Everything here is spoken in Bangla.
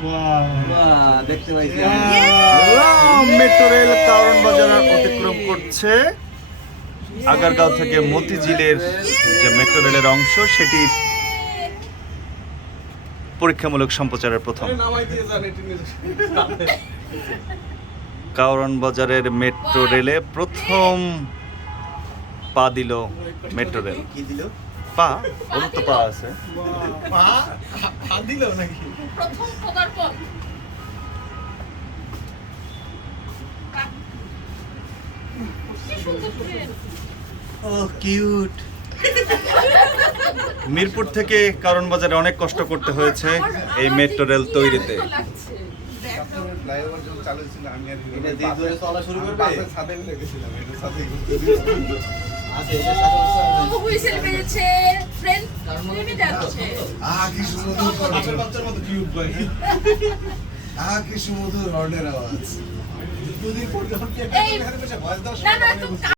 বাহ, দেখতে পাইছি মেট্রো রেল কারণ বাজার অতিক্রম করছে আগারগাঁও থেকে মতিঝিলের যে মেট্রো রেলের অংশ সেটির পরীক্ষামূলক সম্প্রচারের প্রথম। কারণ বাজারের মেট্রো রেলে প্রথম পা দিল মেট্রো রেল। কি দিল? পা? ওর তো পা আছে। ও কিউট। মিরপুর থেকে কারণ বাজারে অনেক কষ্ট করতে হয়েছে এই মেট্রো রেল তৈরিতে। চালু ছিল আমি আর হুইসেল বেজেছে ট্রেন নেমে যাচ্ছে। আহ কি সুমধুর বাচ্চার বাচ্চার মতো কিউট ভাই আহ কি সুমধুর হর্নের আওয়াজ। দুদিন পর যখন ভয়েস দাও